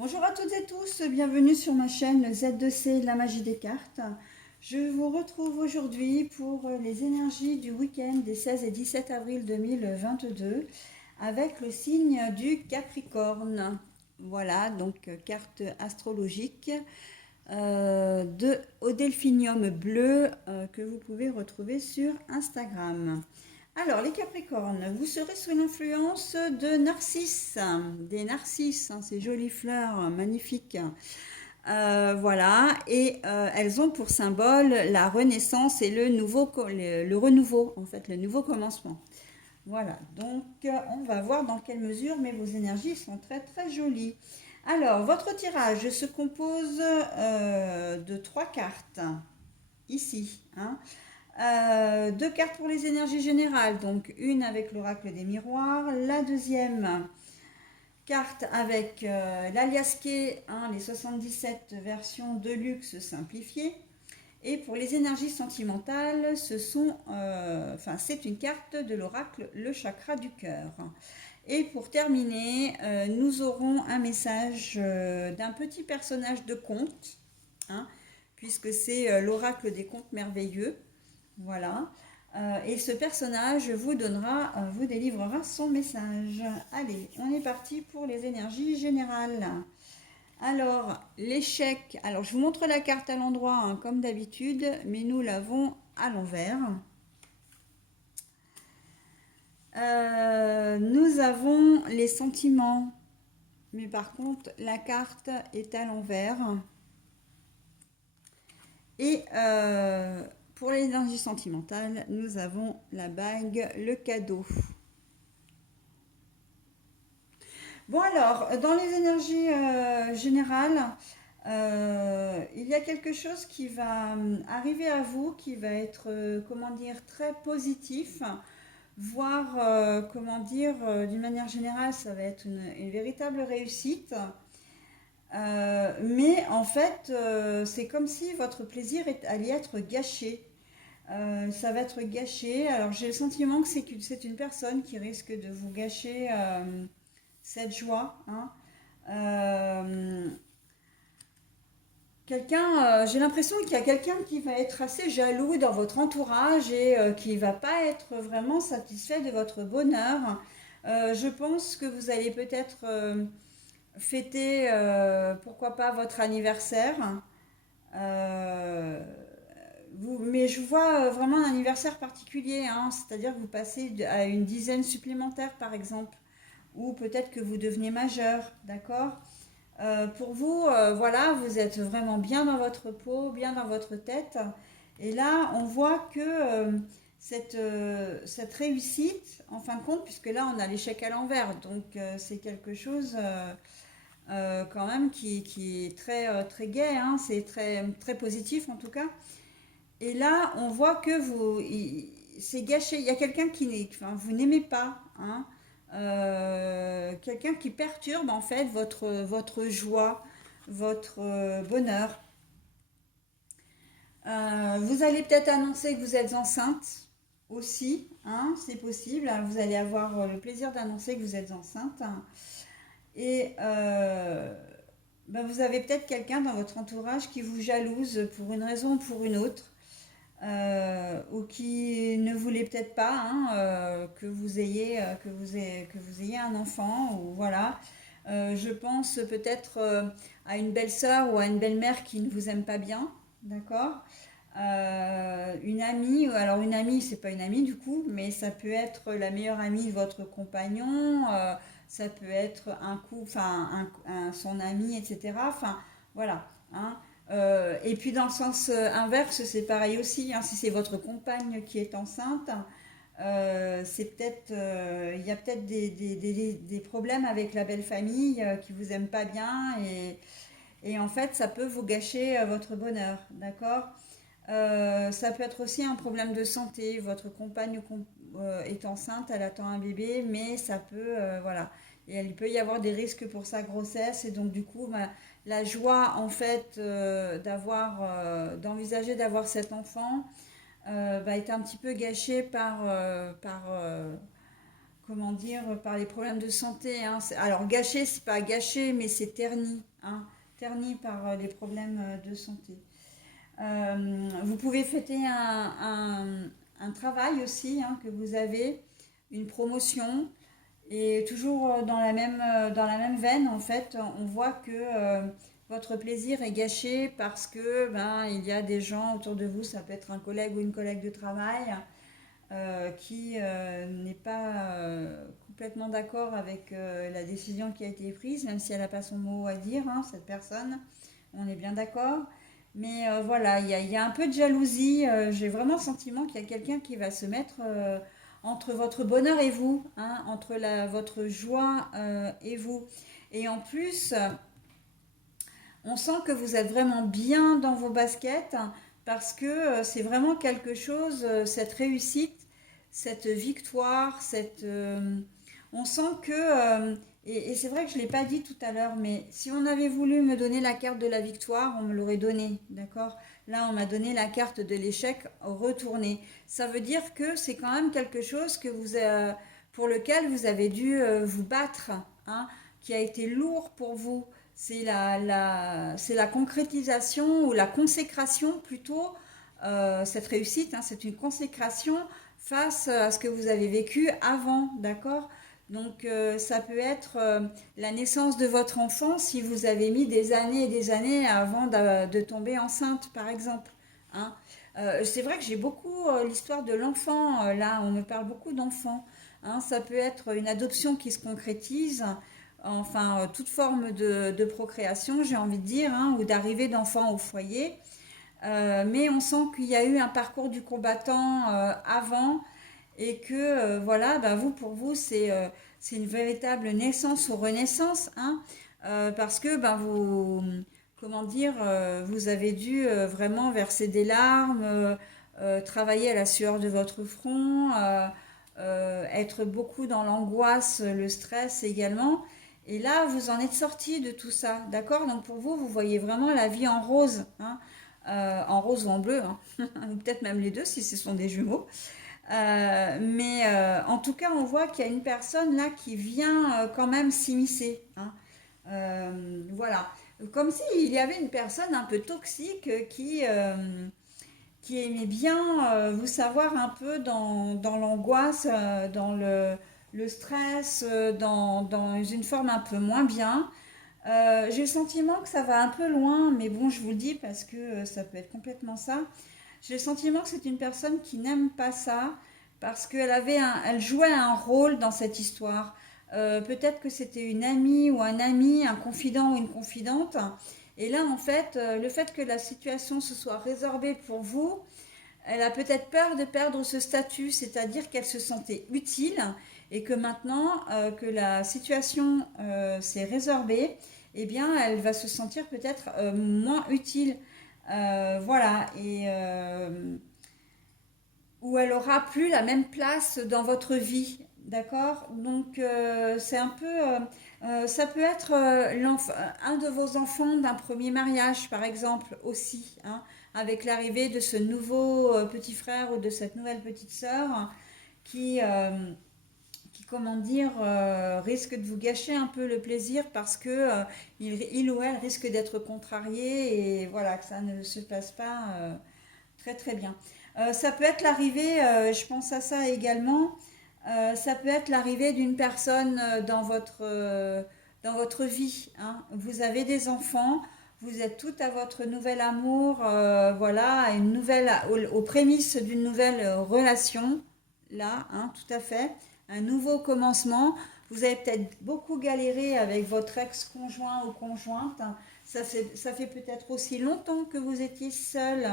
Bonjour à toutes et tous, bienvenue sur ma chaîne Z2C, la magie des cartes. Je vous retrouve aujourd'hui pour les énergies du week-end des 16 et 17 avril 2022 avec le signe du Capricorne. Voilà, donc carte astrologique au delphinium bleu que vous pouvez retrouver sur Instagram. Alors, les Capricornes, vous serez sous l'influence de narcisses, des narcisses, hein, ces jolies fleurs magnifiques. Voilà, et elles ont pour symbole la renaissance et le renouveau, en fait, le nouveau commencement. Voilà, donc on va voir dans quelle mesure, mais vos énergies sont très très jolies. Alors, votre tirage se compose de trois cartes, ici, hein. Deux cartes pour les énergies générales, donc une avec l'oracle des miroirs, la deuxième carte avec l'aliasqué, hein, les 77 versions de luxe simplifiées. Et pour les énergies sentimentales, c'est une carte de l'oracle, le chakra du cœur. Et pour terminer, nous aurons un message d'un petit personnage de conte, hein, puisque c'est l'oracle des contes merveilleux. Voilà. Et ce personnage vous délivrera son message. Allez, on est parti pour les énergies générales. Alors, l'échec. Alors, je vous montre la carte à l'endroit, hein, comme d'habitude, mais nous l'avons à l'envers. Nous avons les sentiments, mais par contre, la carte est à l'envers. Et pour l'énergie sentimentale, nous avons la bague, le cadeau. Bon alors, dans les énergies générales, il y a quelque chose qui va arriver à vous, qui va être, comment dire, très positif, voire, d'une manière générale, ça va être une véritable réussite. Mais en fait, c'est comme si votre plaisir allait être gâché. Ça va être gâché. Alors j'ai le sentiment que c'est une personne qui risque de vous gâcher cette joie, hein. Euh, j'ai l'impression qu'il y a quelqu'un qui va être assez jaloux dans votre entourage et qui va pas être vraiment satisfait de votre bonheur. Je pense que vous allez peut-être fêter, pourquoi pas, votre anniversaire. Euh, mais je vois vraiment un anniversaire particulier, hein, c'est-à-dire que vous passez à une dizaine supplémentaire, par exemple, ou peut-être que vous devenez majeur, d'accord. Pour vous, voilà, vous êtes vraiment bien dans votre peau, bien dans votre tête. Et là, on voit que cette réussite, en fin de compte, puisque là, on a l'échec à l'envers, donc c'est quelque chose quand même qui est très, très gai, hein, c'est très, très positif en tout cas. Et là, on voit que c'est gâché. Il y a quelqu'un enfin, vous n'aimez pas, hein. Quelqu'un qui perturbe en fait votre joie, votre bonheur. Vous allez peut-être annoncer que vous êtes enceinte aussi, hein, c'est possible. Vous allez avoir le plaisir d'annoncer que vous êtes enceinte. Et vous avez peut-être quelqu'un dans votre entourage qui vous jalouse pour une raison ou pour une autre. Ou qui ne voulait peut-être pas, hein, que vous ayez un enfant, ou voilà. Je pense peut-être à une belle-sœur ou à une belle-mère qui ne vous aime pas bien, d'accord. Une amie, alors une amie, c'est pas une amie du coup, mais ça peut être la meilleure amie de votre compagnon, ça peut être son ami, etc. Enfin, voilà, hein. Et puis dans le sens inverse, c'est pareil aussi, hein, si c'est votre compagne qui est enceinte, il y a peut-être des problèmes avec la belle famille qui vous aime pas bien et en fait ça peut vous gâcher votre bonheur, d'accord. Ça peut être aussi un problème de santé, votre compagne est enceinte, elle attend un bébé, mais ça peut, voilà, et il peut y avoir des risques pour sa grossesse et donc du coup, la joie en fait d'envisager d'avoir cet enfant va être un petit peu gâchée comment dire, par les problèmes de santé, hein. Alors gâché, c'est pas gâché, mais c'est terni, hein, terni par les problèmes de santé. Vous pouvez fêter un travail aussi, hein, que vous avez, une promotion, et toujours dans la même veine, en fait, on voit que votre plaisir est gâché parce que ben, il y a des gens autour de vous, ça peut être un collègue ou une collègue de travail, qui n'est pas complètement d'accord avec la décision qui a été prise, même si elle n'a pas son mot à dire, hein, cette personne, on est bien d'accord. Mais voilà, il y a un peu de jalousie. J'ai vraiment le sentiment qu'il y a quelqu'un qui va se mettre entre votre bonheur et vous, hein, entre votre joie et vous. Et en plus, on sent que vous êtes vraiment bien dans vos baskets parce que c'est vraiment quelque chose, cette réussite, cette victoire, on sent que, et c'est vrai que je ne l'ai pas dit tout à l'heure, mais si on avait voulu me donner la carte de la victoire, on me l'aurait donnée, d'accord? Là, on m'a donné la carte de l'échec retourné. Ça veut dire que c'est quand même quelque chose pour lequel vous avez dû vous battre, hein, qui a été lourd pour vous. C'est la concrétisation ou la consécration plutôt, cette réussite, hein, c'est une consécration face à ce que vous avez vécu avant, d'accord? Donc ça peut être la naissance de votre enfant si vous avez mis des années et des années avant de tomber enceinte, par exemple, hein. C'est vrai que j'ai beaucoup l'histoire de l'enfant, là, on me parle beaucoup d'enfants, hein. Ça peut être une adoption qui se concrétise, enfin toute forme de procréation, j'ai envie de dire, hein, ou d'arrivée d'enfants au foyer. Mais on sent qu'il y a eu un parcours du combattant avant et que voilà, bah, pour vous, c'est une véritable naissance ou renaissance, hein, parce que ben, comment dire, vous avez dû vraiment verser des larmes, travailler à la sueur de votre front, être beaucoup dans l'angoisse, le stress également. Et là, vous en êtes sorti de tout ça, d'accord? Donc pour vous, vous voyez vraiment la vie en rose, hein, en rose ou en bleu, hein, ou peut-être même les deux si ce sont des jumeaux. Mais en tout cas, on voit qu'il y a une personne là qui vient quand même s'immiscer, hein. Voilà. Comme s'il y avait une personne un peu toxique qui aimait bien vous savoir un peu dans l'angoisse, dans le stress, dans une forme un peu moins bien. J'ai le sentiment que ça va un peu loin, mais bon, je vous le dis parce que ça peut être complètement ça. J'ai le sentiment que c'est une personne qui n'aime pas ça parce elle jouait un rôle dans cette histoire. Peut-être que c'était une amie ou un ami, un confident ou une confidente. Et là, en fait, le fait que la situation se soit résorbée pour vous, elle a peut-être peur de perdre ce statut, c'est-à-dire qu'elle se sentait utile et que maintenant que la situation s'est résorbée, eh bien, elle va se sentir peut-être moins utile. Voilà, où elle aura plus la même place dans votre vie, d'accord? Donc c'est un peu, ça peut être un de vos enfants d'un premier mariage, par exemple, aussi, hein, avec l'arrivée de ce nouveau petit frère ou de cette nouvelle petite sœur qui, comment dire, risque de vous gâcher un peu le plaisir parce que il ou elle risque d'être contrarié et voilà, que ça ne se passe pas très très bien. Ça peut être l'arrivée, je pense à ça également, ça peut être l'arrivée d'une personne dans votre vie, hein. Vous avez des enfants, vous êtes tout à votre nouvel amour, voilà, à aux prémices d'une nouvelle relation, là, hein, tout à fait, un nouveau commencement. Vous avez peut-être beaucoup galéré avec votre ex-conjoint ou conjointe, hein. Ça fait peut-être aussi longtemps que vous étiez seul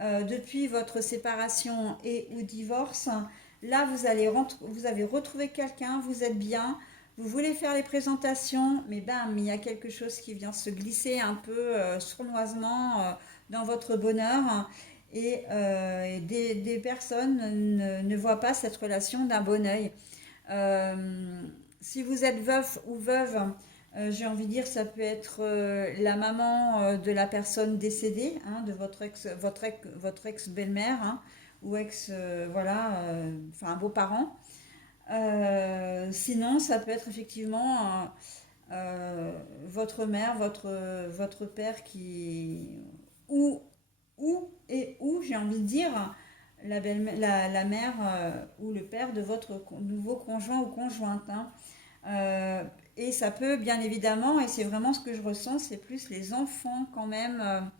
depuis votre séparation et ou divorce. Là, vous avez retrouvé quelqu'un, vous êtes bien, vous voulez faire les présentations, mais bam, il y a quelque chose qui vient se glisser un peu sournoisement dans votre bonheur. Et des personnes ne voient pas cette relation d'un bon œil. Si vous êtes veuf ou veuve, j'ai envie de dire, ça peut être la maman de la personne décédée, hein, de votre ex belle-mère, hein, ou ex, voilà, enfin, vos parents. Sinon, ça peut être effectivement votre mère, votre père ou, ou j'ai envie de dire, la mère ou le père de votre nouveau conjoint ou conjointe, hein. Euh, et ça peut, bien évidemment, et c'est vraiment ce que je ressens, c'est plus les enfants quand même,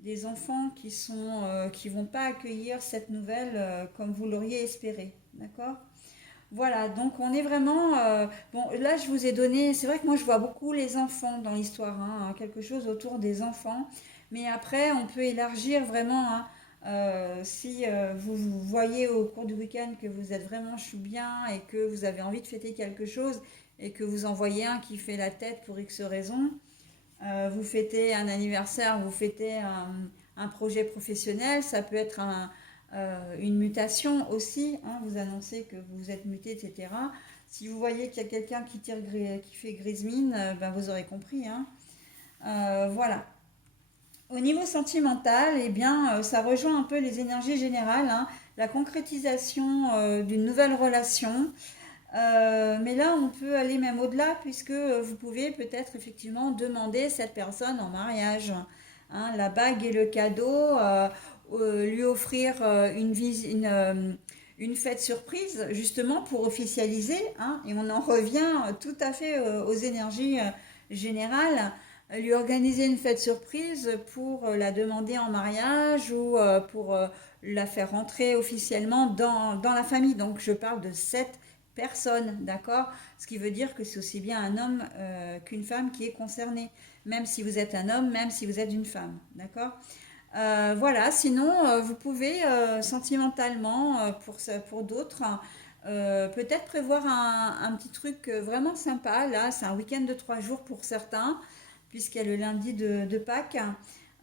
des enfants qui vont pas accueillir cette nouvelle comme vous l'auriez espéré, d'accord? Voilà, donc on est vraiment... bon, là, je vous ai donné... C'est vrai que moi, je vois beaucoup les enfants dans l'histoire, hein, quelque chose autour des enfants. Mais après, on peut élargir vraiment, hein, si vous voyez au cours du week-end que vous êtes vraiment chou bien et que vous avez envie de fêter quelque chose et que vous en voyez un qui fait la tête pour X raisons, vous fêtez un anniversaire, vous fêtez un projet professionnel, ça peut être une mutation aussi, hein, vous annoncez que vous êtes muté, etc. Si vous voyez qu'il y a quelqu'un qui fait grise mine, ben vous aurez compris, hein. Voilà. Au niveau sentimental, eh bien, ça rejoint un peu les énergies générales, hein, la concrétisation d'une nouvelle relation. Mais là, on peut aller même au-delà puisque vous pouvez peut-être effectivement demander cette personne en mariage, hein, la bague et le cadeau, lui offrir une fête surprise justement pour officialiser, hein, et on en revient tout à fait aux énergies générales. Lui organiser une fête surprise pour la demander en mariage ou pour la faire rentrer officiellement dans la famille. Donc je parle de cette personne, d'accord? Ce qui veut dire que c'est aussi bien un homme qu'une femme qui est concernée, même si vous êtes un homme, même si vous êtes une femme, d'accord? Voilà, sinon vous pouvez sentimentalement, pour d'autres, peut-être prévoir un petit truc vraiment sympa. Là, c'est un week-end de 3 jours pour certains, puisqu'il y a le lundi de Pâques,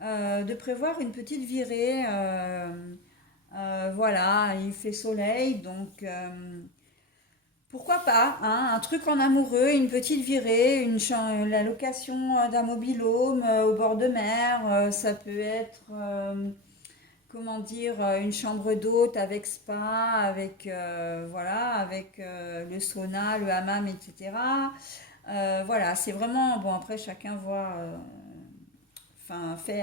de prévoir une petite virée. Voilà, il fait soleil, donc pourquoi pas, hein, un truc en amoureux, une petite virée, la location d'un mobil-home au bord de mer, ça peut être, comment dire, une chambre d'hôte avec spa, avec, voilà, avec le sauna, le hammam, etc. Voilà, c'est vraiment, bon après chacun voit, enfin fait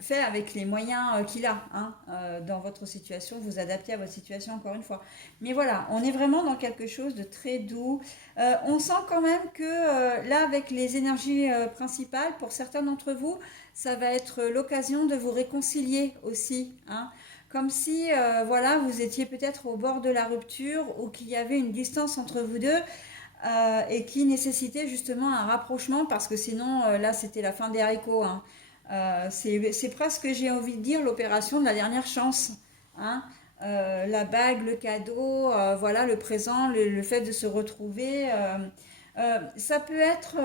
fait avec les moyens qu'il a, hein, dans votre situation, vous adaptez à votre situation encore une fois. Mais voilà, on est vraiment dans quelque chose de très doux. On sent quand même que là, avec les énergies principales, pour certains d'entre vous, ça va être l'occasion de vous réconcilier aussi, hein. Comme si, voilà, vous étiez peut-être au bord de la rupture ou qu'il y avait une distance entre vous deux et qui nécessitait justement un rapprochement parce que sinon, là, c'était la fin des haricots, hein. C'est presque, j'ai envie de dire, l'opération de la dernière chance, hein. La bague, le cadeau, voilà, le présent, le fait de se retrouver. Ça peut être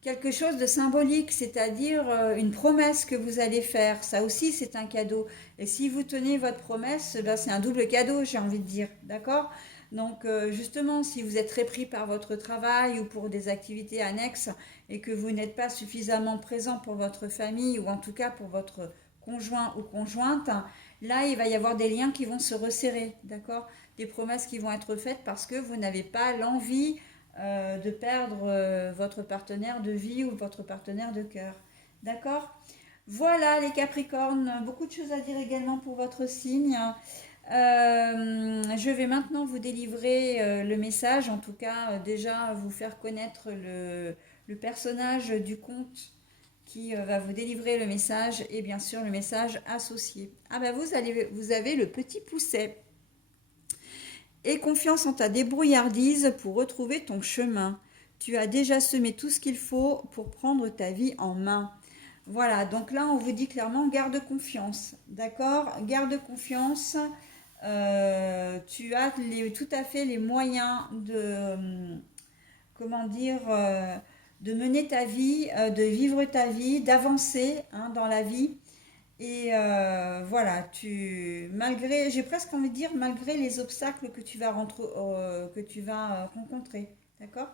quelque chose de symbolique, c'est-à-dire une promesse que vous allez faire. Ça aussi, c'est un cadeau. Et si vous tenez votre promesse, ben, c'est un double cadeau, j'ai envie de dire. D'accord? Donc, justement, si vous êtes très pris par votre travail ou pour des activités annexes et que vous n'êtes pas suffisamment présent pour votre famille ou en tout cas pour votre conjoint ou conjointe, là, il va y avoir des liens qui vont se resserrer, d'accord? Des promesses qui vont être faites parce que vous n'avez pas l'envie de perdre votre partenaire de vie ou votre partenaire de cœur, d'accord? Voilà les Capricornes, beaucoup de choses à dire également pour votre signe. Je vais maintenant vous délivrer le message, en tout cas déjà vous faire connaître le personnage du conte qui va vous délivrer le message et bien sûr le message associé. Ah ben vous avez le petit pousset. Aie confiance en ta débrouillardise pour retrouver ton chemin. Tu as déjà semé tout ce qu'il faut pour prendre ta vie en main. Voilà, donc là on vous dit clairement garde confiance, d'accord? Garde confiance. Tu as tout à fait les moyens comment dire, de mener ta vie, de vivre ta vie, d'avancer, hein, dans la vie. Et voilà, j'ai presque envie de dire, malgré les obstacles que tu vas rencontrer, d'accord?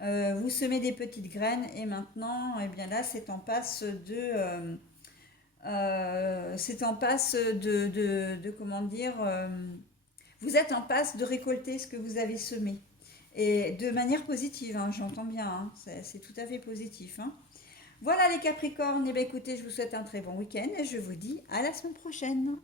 Vous semez des petites graines et maintenant, eh bien là, c'est en passe C'est en passe comment dire, vous êtes en passe de récolter ce que vous avez semé. Et de manière positive, hein, j'entends bien, hein, c'est tout à fait positif. Hein. Voilà les Capricornes, et bien écoutez, je vous souhaite un très bon week-end et je vous dis à la semaine prochaine.